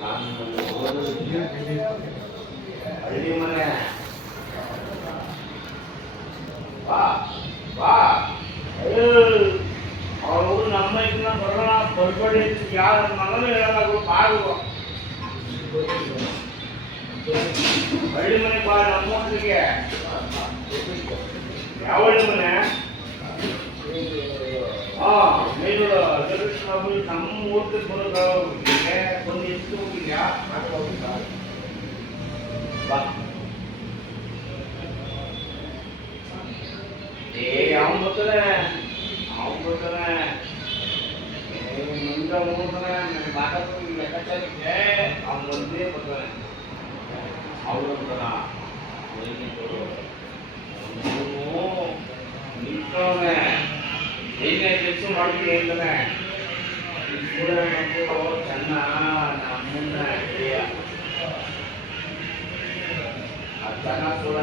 ನಾನು ಹಳ್ಳಿ ಮನೆ ಬಾ ಬಾ ಅವರು ನಮ್ಮ ಇದನ್ನ ಬರೋಣ ಬರ್ಬೇಡಿ ಯಾರ ಮಗನೂ ಹೇಳಲಾಗು ಬಾರು ಹಳ್ಳಿ ಮನೆ ಬಾ ನಮ್ಮ ಮಕ್ಕಳಿಗೆ ಯಾವ ಹಳ್ಳಿ ಮನೆ ಮೇಲೂರು ನಮ್ಮ ಊರಿಗೆ ಬರೋದಿಗೆ ಒಂದು ಎಷ್ಟು ಹೋಗಿದ್ಯಾ ಬಾ ಅವನು ಬರ್ತಾನೆ ಮುಂದೆ ಹೋಗ್ತಾನೆ ಮಾತಾಡ್ಕೊಂಡು ಲೆಕ್ಕಾಚಾರಕ್ಕೆ ಅವ್ನು ಒಂದೇ ಬರ್ತಾನೆ ಅವ್ರು ಅಂತಾನ ನಿಂತವನೆ ಏನೇ ಕೆಲಸ ಮಾಡ್ತೀನಿ ಅಂತಾನೆ ಕೂಡ ಚೆನ್ನ ನಮ್ಮನ್ನ ಆ ಚೆನ್ನ ಕೂಡ